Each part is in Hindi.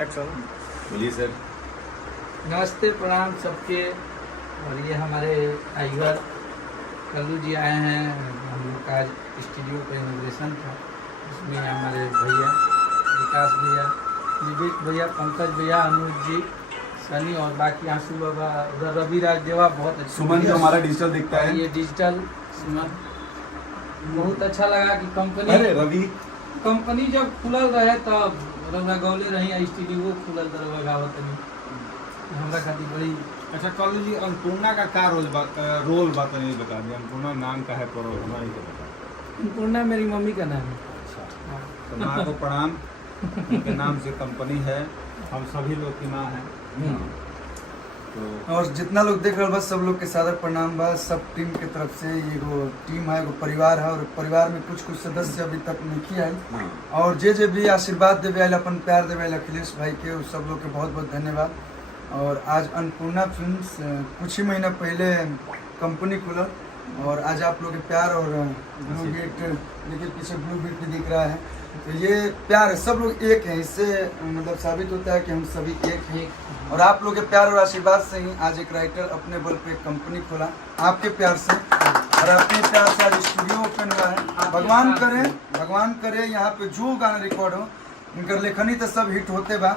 बोलिए सर। नमस्ते, प्रणाम सबके। और ये हमारे टाइगर कल्लू जी आए हैं। हम लोग का आज स्टूडियो का इनॉग्रेशन था, उसमें हमारे भैया विकास भैया, विवेक भैया, पंकज भैया, अनुज जी, सनी और बाकी आंसू बाबा, उधर रवि राज देवा, बहुत अच्छा। सुमन जो हमारा डिजिटल दिखता है, ये डिजिटल सुमन, बहुत अच्छा लगा कि कंपनी, अरे रवि कंपनी जब खुलल रहे तब रउरा गौले रही, स्टूडियो खुलल रउरा गावत नहीं, हमरा खातिर बड़ी। अच्छा कल्लू जी, अन्नपूर्णा का क्या रोल बात नहीं बता दिया। अन्नपूर्णा नाम का है पर हमारा नहीं पता। अन्नपूर्णा मेरी मम्मी का नाम है। अच्छा, तो माँ को प्रणाम। उनके नाम से कंपनी है, हम सभी लोग की माँ है। तो और जितना लोग देख रहे बस सब लोग के सादर प्रणाम बा। सब टीम के तरफ से ये वो टीम है, वो परिवार है, और परिवार में कुछ कुछ सदस्य अभी तक नहीं आए, और जे भी आशीर्वाद देवे आयल, अपन प्यार देवे आयल अखिलेश भाई के, उस सब लोग के बहुत बहुत धन्यवाद। और आज अन्नपूर्णा फिल्म्स कुछ ही महीना पहले कंपनी खुला, और आज आप लोग के प्यार और ब्लू गेट, देखिए पीछे ब्लू गेट भी दिख रहा है, तो ये प्यार है, सब लोग एक हैं। इससे मतलब साबित होता है कि हम सभी एक हैं, और आप लोग के प्यार और आशीर्वाद से ही आज एक राइटर अपने बल पे एक कंपनी खोला, आपके प्यार से, और अपने प्यार से आज स्टूडियो ओपन हुआ है। भगवान करे यहाँ पे जो गाना रिकॉर्ड हो, उनकर लेखनी तो सब हिट होते बा,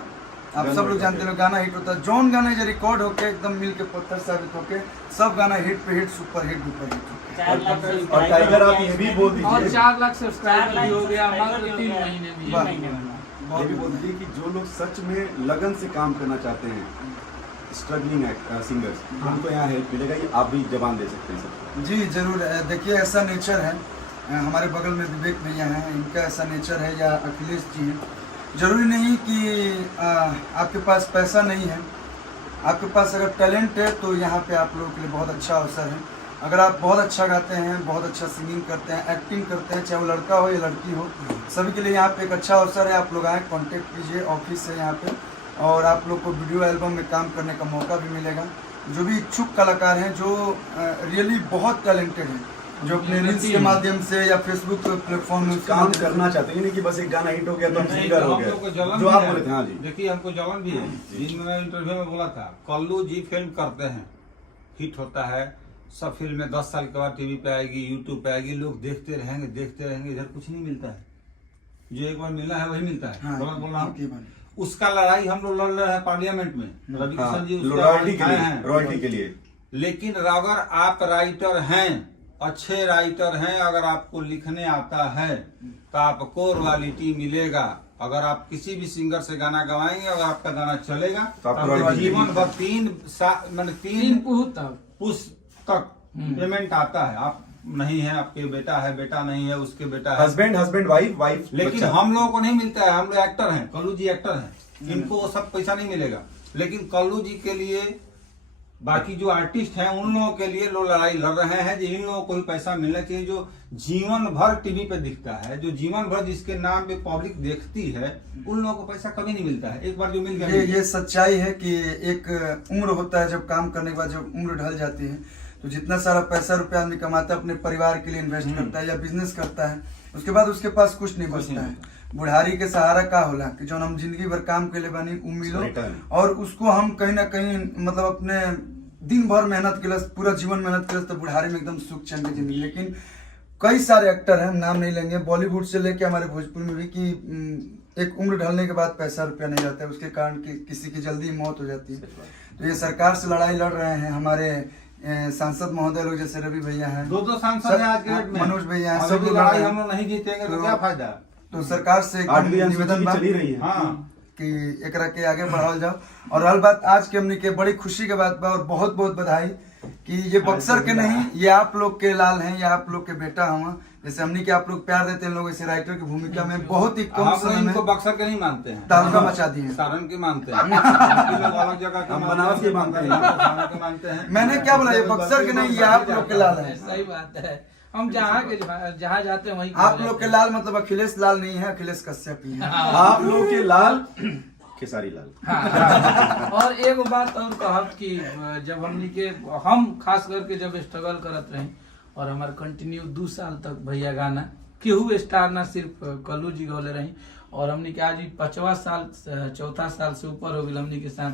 आप सब लोग जानते हो गाना हिट होता है। जौन गाना जो रिकॉर्ड होके एकदम मिल के पत्थर साबित होके सब गाना हिट पे हिट, सुपर हिट, ऊपर हिट। और टाइगर आप ये भी बोल और दीजिए, 4 लाख सब्सक्राइबर भी हो गया मात्र 3 महीने में। ये भी बोल दीजिए कि जो लोग सच में लगन से काम करना चाहते हैं, स्ट्रगलिंग सिंगर्स, उनको यहाँ हेल्प मिलेगा। ये आप भी जवान दे सकते हैं सबको। जी जरूर। देखिए ऐसा नेचर है, हमारे बगल में विवेक भैया हैं, इनका ऐसा नेचर है, या अखिलेश जी हैं। जरूरी नहीं कि आपके पास पैसा नहीं है, आपके पास अगर टैलेंट है तो यहाँ पे आप लोगों के लिए बहुत अच्छा अवसर है। अगर आप बहुत अच्छा गाते हैं, बहुत अच्छा सिंगिंग करते हैं, एक्टिंग करते हैं, चाहे वो लड़का हो या लड़की हो, सभी के लिए यहाँ पे एक अच्छा अवसर है। आप लोग आए, कांटेक्ट कीजिए, ऑफिस है यहाँ पे, और आप लोग को वीडियो एल्बम में काम करने का मौका भी मिलेगा। जो भी इच्छुक कलाकार हैं, जो रियली बहुत टैलेंटेड हैं, जो अपने रील्स के माध्यम से या फेसबुक प्लेटफॉर्म में काम करना चाहते हैं, नहीं कि बस एक गाना हिट हो गया तो हम सिंगर हो गए, जो आप बोले थे। हाँ जी, देखिए हमको जलन भी है। जिन मैंने इंटरव्यू में बोला था, कल्लू जी फिल्म करते हैं, हिट होता है, सब फिल्में 10 साल के बाद टीवी पे आएगी, यूट्यूब पे आएगी, लोग देखते रहेंगे, इधर कुछ नहीं मिलता है। जो एक बार मिलना है वही मिलता है। हाँ, बोल रहा हूँ, उसका लड़ाई हम लोग लड़ रहे हैं पार्लियामेंट में, रवि किशन जी रॉयल्टी के लिए। लेकिन अगर आप राइटर हैं, अच्छे राइटर हैं, अगर आपको लिखने आता है तो आपको रॉयल्टी मिलेगा। अगर आप किसी भी सिंगर से गाना गवाएंगे, अगर आपका गाना चलेगा तो आपको जीवन भर 3 पुस्तक तक पेमेंट आता है। आप नहीं है, आपके बेटा है, बेटा नहीं है, उसके बेटा है, हस्बैंड वाइफ, लेकिन हम लोगों को नहीं मिलता है। हम लोग एक्टर हैं, कल्लू जी एक्टर हैं, इनको वो सब पैसा नहीं मिलेगा। लेकिन कल्लू जी के लिए, बाकी जो आर्टिस्ट हैं, उन लोगों के लिए लोग लड़ाई लड़ रहे हैं कि इन लोगों को भी पैसा मिलना चाहिए। जो जीवन भर टीवी पे दिखता है, जो जीवन भर जिसके नाम पे पब्लिक देखती है, उन लोगों को पैसा कभी नहीं मिलता है। एक बार जो मिल गया, ये सच्चाई है कि एक उम्र होता है, जब काम करने के बाद जब उम्र ढल जाती है, तो जितना सारा पैसा रुपया आदमी कमाता है, अपने परिवार के लिए इन्वेस्ट करता है या बिजनेस करता है, उसके बाद उसके पास कुछ नहीं बचता है। बुढ़ारी के सहारा का होला कि जो हम जिंदगी भर काम के लिए बनी उम्मीदों, और उसको हम कहीं ना कहीं मतलब अपने दिन भर मेहनत के लिए, पूरा जीवन मेहनत के लिए, तो बुढ़ारी में एकदम सुख चैन की जिंदगी। लेकिन कई सारे एक्टर हैं, हम नाम नहीं लेंगे, बॉलीवुड से लेके हमारे भोजपुर में भी, कि एक उम्र ढलने के बाद पैसा रुपया नहीं जाता है, उसके कारण किसी की जल्दी मौत हो जाती है। तो ये सरकार से लड़ाई लड़ रहे हैं हमारे सांसद महोदय लोग, जैसे रवि भैया हैं, 2 सांसद हैं आज के डेट में, मनोज भैया हैं, सब लड़ाई हम लोग नहीं जीतेंगे तो क्या फायदा। तो सरकार से निवेदन चली रही है, हाँ, कि एकरा के आगे बढ़ाओ जाओ। और हर बात आज के हमने के बड़ी खुशी के बात बा, और बहुत बहुत बधाई कि ये बक्सर के नहीं, ये आप लोग के लाल हैं, ये आप लोग के बेटा हुआ। जैसे हमने के आप लोग प्यार देते हैं, लोग इसे राइटर की भूमिका में बहुत ही कम समय में बक्सर के नहीं मानते हैं, तालका मचा दिए, सारण के मानते हैं, अलग जगह हम बनारस के मानते हैं। मैंने क्या बोला, ये बक्सर के नहीं, ये आप लोग के लाल है। सही बात है, हम जहाँ जाते हैं वहीं। आप लोग के लाल मतलब अखिलेश लाल नहीं है, अखिलेश कश्यप ही है। आप लोग के लाल खेसारी लाल। हाँ। और एक बात और कहब कि जब हम खास करके जब स्ट्रगल करत रहे, और हमारे कंटिन्यू 2 साल तक भैया गाना केहू स्टार ना सिर्फ कल्लू जी गौले रही, और हमने के आज 5वां साल, 4था साल से ऊपर हो गए हमने के साथ।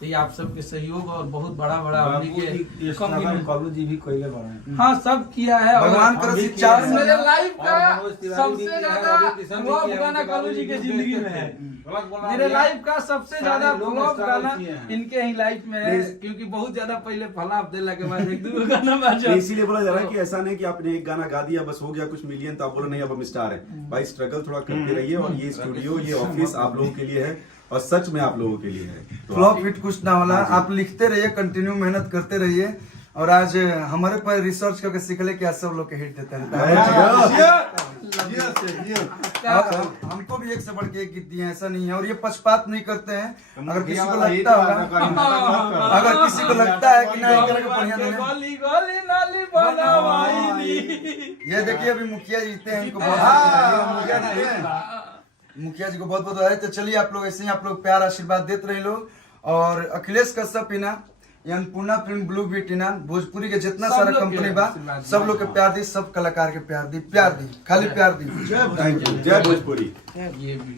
तो ये आप सबके सहयोग और बहुत बड़ा बड़ा हमने के कमी में कल्लू जी भी कोयले बने। हाँ सब किया है। और भगवान करे से चार मेरे लाइफ का और मनोज तिवारी भी सबसे किया है, ज्यादा रवि किशन भी फ्लॉप किया है, गाना उनके कल्लू जी के बावजूद जिंदगी भी में है। गलत बोला मेरे दिया। लाइफ का सबसे सारे ज्यादा लोग फ्लॉप struggle गाना किए हैं। इनके ही लाइफ में है, नहीं। क्योंकि बहुत ज्यादा पहले फलाप देला के बाद एक दो गाना बजा। नहीं, इसीलिए बोला जा रहा है कि ऐसा नहीं कि आपने एक गाना गा दिया बस हो गया कुछ मिलियन तो आप बोलो नहीं अब हम स्टार है। भाई स्ट्रगल थोड़ा करते रहिए और ये स्टूडियो ये ऑफिस आप लोगों के लिए है और सच में आप लोगों के लिए है। तो फ्लॉप हिट कुछ ना होला, आप लिखते रहिए, कंटिन्यू मेहनत करते रहिए। और आज हमारे पर रिसर्च करके सीखले कि आज सब लोग के हिट देते रहता है। और हमको भी एक से बढ़ के एक गीत दिए हैं, ऐसा नहीं है। और ये पक्षपात नहीं करते हैं। अगर किसी को लगता होगा, अगर किसी को लगता है कि नहीं करके बढ़िया देने, गोली गोली नाली बनवाई। ये देखिए अभी मुखिया जीते हैं, इनको बहुत मुखिया जीते हैं, मुखिया जी को बहुत बहुत बधाई। तो चलिए आप लोग ऐसे ही आप लोग प्यार आशीर्वाद देते रहे लोग। और अखिलेश कश्यप इना, अन्नपूर्णा फिल्म, ब्लू बीट इना, भोजपुरी के जितना सब सारा लोग कंपनी के बा आशीर्वाद सब लोग के प्यार दी, सब कलाकार के प्यार दी, खाली प्यार दी। Thank you. जय भोजपुरी। ये भी